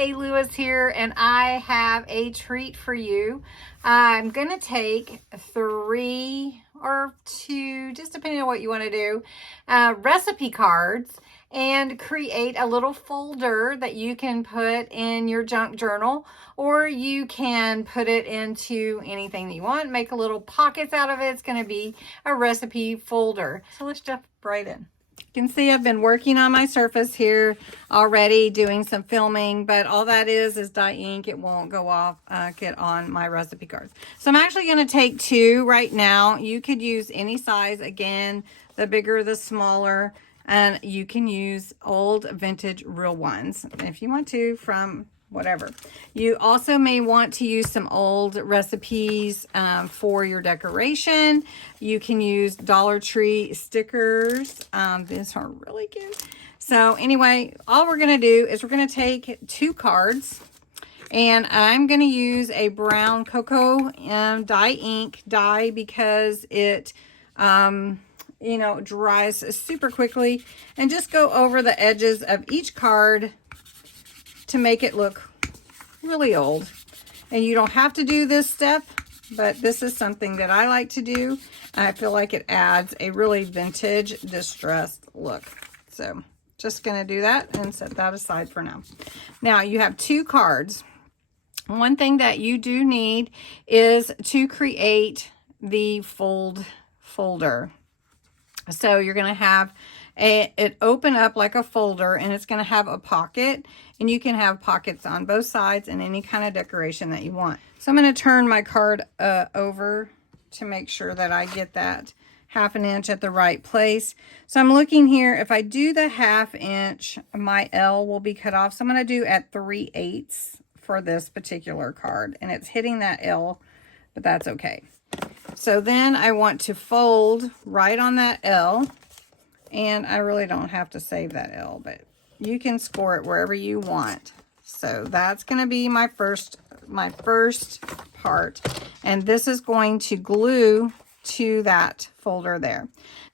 A. Lewis here, and I have a treat for you. I'm going to take 3 or 2, just depending on what you want to do, recipe cards and create a little folder that you can put in your junk journal, or you can put it into anything that you want. Make a little pockets out of it. It's going to be a recipe folder. So let's jump right in. You can see I've been working on my surface here already, doing some filming, but all that is dye ink. It won't go off, get on my recipe cards. So I'm actually going to take 2 right now. You could use any size. Again, the bigger, the smaller, and you can use old vintage real ones if you want to, from whatever. You also may want to use some old recipes for your decoration. You can use Dollar Tree stickers. These are really cute. So anyway, all we're going to do is we're going to take 2 cards, and I'm going to use a brown cocoa dye ink dye because it you know, dries super quickly, and just go over the edges of each card to make it look really old. And you don't have to do this step, but this is something that I like to do. I feel like it adds a really vintage distressed look. So just gonna do that and set that aside for now. Now you have 2 cards. One thing that you do need is to create the folder. So you're going to have it open up like a folder, and it's going to have a pocket, and you can have pockets on both sides and any kind of decoration that you want. So I'm going to turn my card over to make sure that I get that 1/2 inch at the right place. So I'm looking here. If I do the 1/2 inch, my L will be cut off. So I'm going to do at 3/8 for this particular card, and it's hitting that L, but that's okay. So then I want to fold right on that L, and I really don't have to save that L, but you can score it wherever you want. So that's going to be my first part, and this is going to glue to that folder there.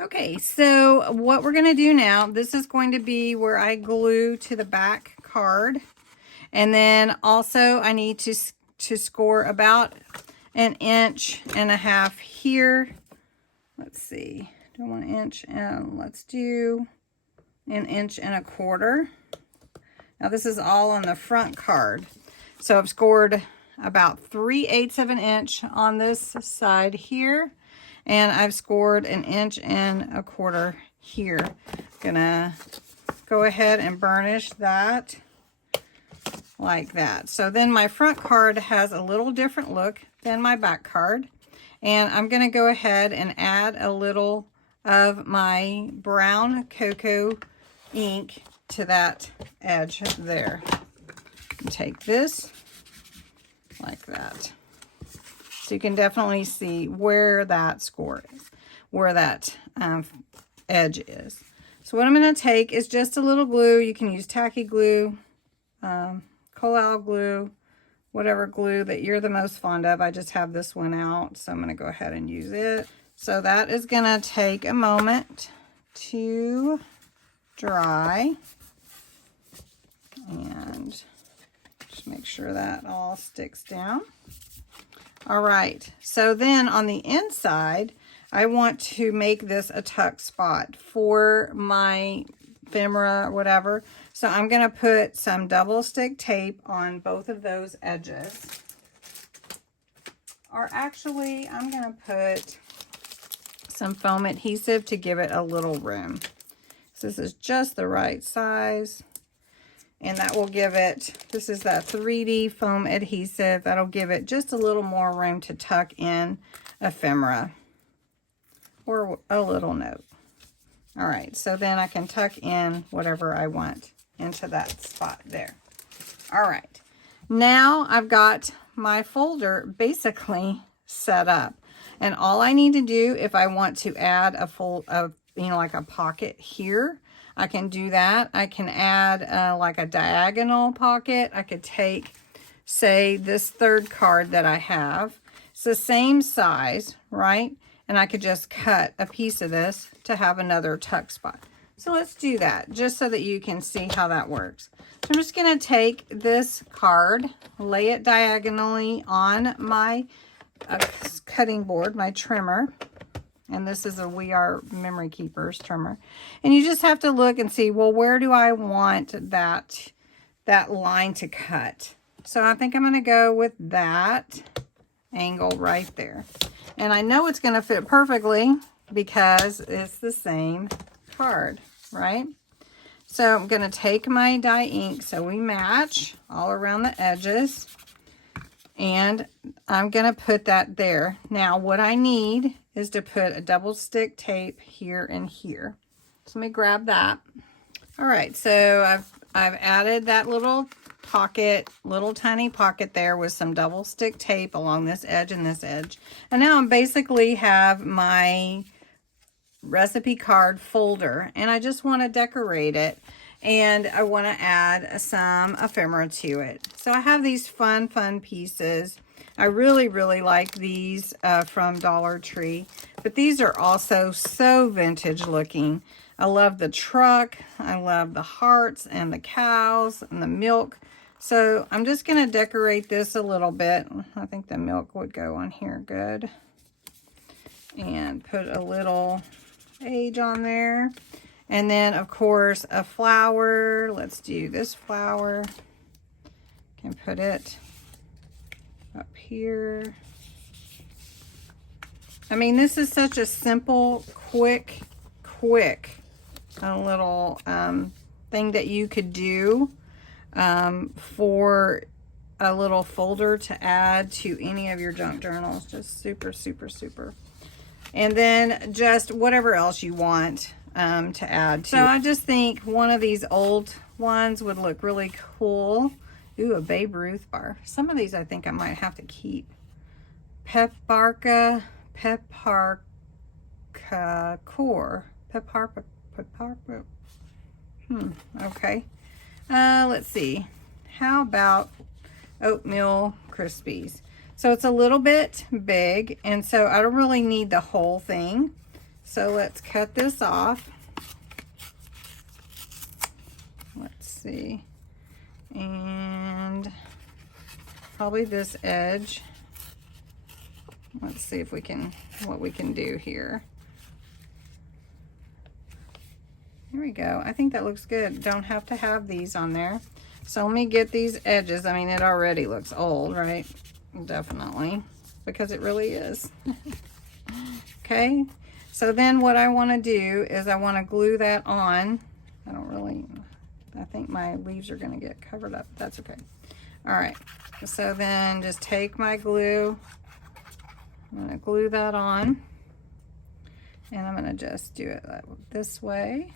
Okay, so what we're going to do now, this is going to be where I glue to the back card, and then also I need to score about 1.5 inches here. Let's see, do 1 inch, and let's do 1.25 inches. Now this is all on the front card. So I've scored about 3/8 of an inch on this side here, and I've scored 1.25 inches here. Gonna go ahead and burnish that like that. So then my front card has a little different look than my back card, and I'm going to go ahead and add a little of my brown cocoa ink to that edge there. And take this like that, so you can definitely see where that score is, where that edge is. So what I'm going to take is just a little glue. You can use tacky glue, collal glue, whatever glue that you're the most fond of. I just have this one out, so I'm going to go ahead and use it. So that is going to take a moment to dry, and just make sure that all sticks down. All right, so then on the inside, I want to make this a tuck spot for my ephemera or whatever. So I'm going to put some double stick tape on both of those edges. Or actually, I'm going to put some foam adhesive to give it a little room. So this is just the right size. And that will give it, this is that 3D foam adhesive. That'll give it just a little more room to tuck in ephemera or a little note. All right, so then I can tuck in whatever I want into that spot there. All right, now I've got my folder basically set up, and all I need to do, if I want to add a like a pocket here, I can do that. I can add like a diagonal pocket. I could take, say, this 3rd card that I have. It's the same size, right? And I could just cut a piece of this to have another tuck spot. So let's do that just so that you can see how that works. So I'm just going to take this card, lay it diagonally on my cutting board, my trimmer. And this is a We Are Memory Keepers trimmer. And you just have to look and see, well, where do I want that line to cut? So I think I'm going to go with that angle right there. And I know it's going to fit perfectly because it's the same card, right? So I'm going to take my dye ink so we match all around the edges. And I'm going to put that there. Now what I need is to put a double stick tape here and here. So let me grab that. All right, so I've added that little pocket, little tiny pocket there with some double stick tape along this edge and this edge. And now I basically have my recipe card folder, and I just want to decorate it, and I want to add some ephemera to it. So I have these fun pieces. I really like these from Dollar Tree, but these are also so vintage looking. I love the truck, I love the hearts and the cows and the milk. So I'm just going to decorate this a little bit. I think the milk would go on here good. And put a little age on there. And then, of course, a flower. Let's do this flower. Can put it up here. I mean, this is such a simple, quick little thing that you could do for a little folder to add to any of your junk journals. Just super. And then just whatever else you want to add to. So I just think one of these old ones would look really cool. Ooh, a Babe Ruth bar. Some of these I think I might have to keep. Pepparka core. Pepparka. Okay. Let's see. How about oatmeal Krispies? So it's a little bit big, and so I don't really need the whole thing. So let's cut this off. Let's see. And probably this edge. Let's see if we can, what we can do here. Here we go. I think that looks good. Don't have to have these on there. So let me get these edges. I mean, it already looks old, right? Definitely, because it really is. Okay, so then what I want to do is I want to glue that on. I think my leaves are going to get covered up. That's okay. All right, so then just take my glue. I'm going to glue that on, and I'm going to just do it this way.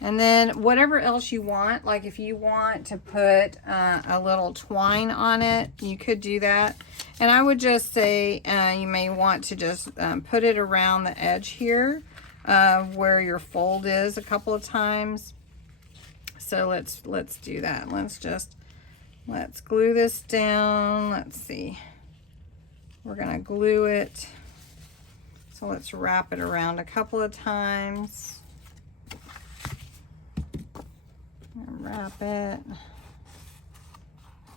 And then whatever else you want, like if you want to put a little twine on it, you could do that. And I would just say you may want to just put it around the edge here where your fold is a couple of times. So let's do that. Let's glue this down. Let's see. We're gonna glue it. So let's wrap it around a couple of times. Wrap it,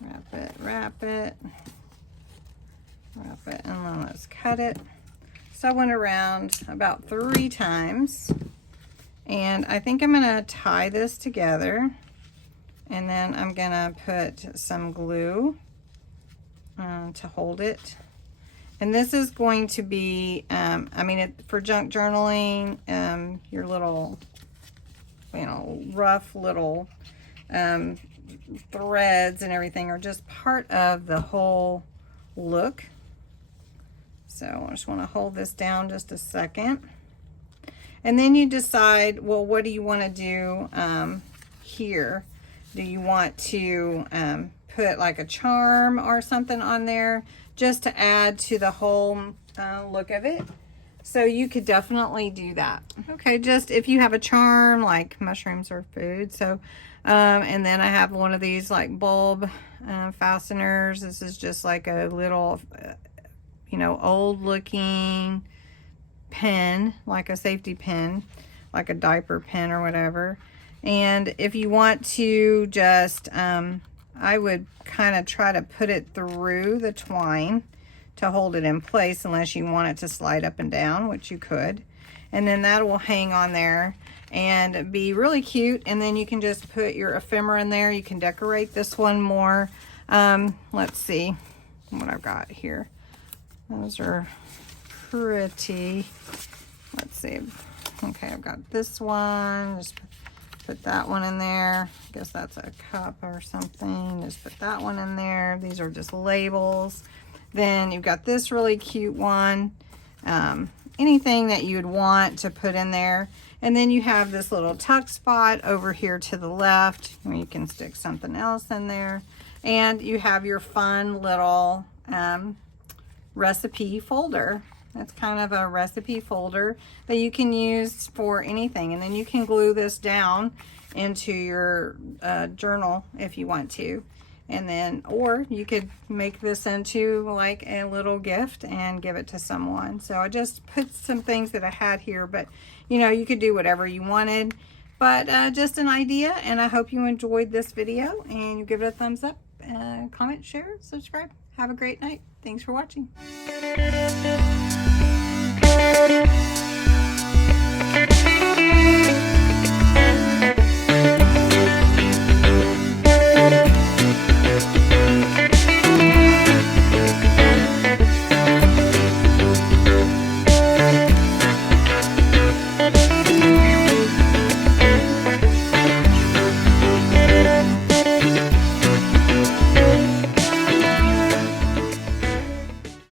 and then let's cut it. So I went around about 3 times, and I think I'm gonna tie this together, and then I'm gonna put some glue to hold it. And this is going to be, I mean, for junk journaling, your little, rough little threads and everything are just part of the whole look. So I just want to hold this down just a second, and then you decide, well, what do you want to do here? Do you want to put like a charm or something on there just to add to the whole look of it? So you could definitely do that. Okay, just if you have a charm, like mushrooms are food. So, and then I have one of these like bulb fasteners. This is just like a little you know, old looking pen, like a safety pen, like a diaper pen or whatever. And if you want to just, I would kind of try to put it through the twine to hold it in place, unless you want it to slide up and down, which you could. And then that will hang on there and be really cute. And then you can just put your ephemera in there. You can decorate this one more. Let's see what I've got here. Those are pretty. Let's see. Okay, I've got this one. Just put that one in there. I guess that's a cup or something. Just put that one in there. These are just labels. Then you've got this really cute one. Anything that you'd want to put in there. And then you have this little tuck spot over here to the left where you can stick something else in there. And you have your fun little recipe folder. That's kind of a recipe folder that you can use for anything. And then you can glue this down into your journal if you want to. And then, or you could make this into like a little gift and give it to someone. So I just put some things that I had here, but you know, you could do whatever you wanted. But just an idea, and I hope you enjoyed this video, and you give it a thumbs up, comment, share, subscribe. Have a great night. Thanks for watching.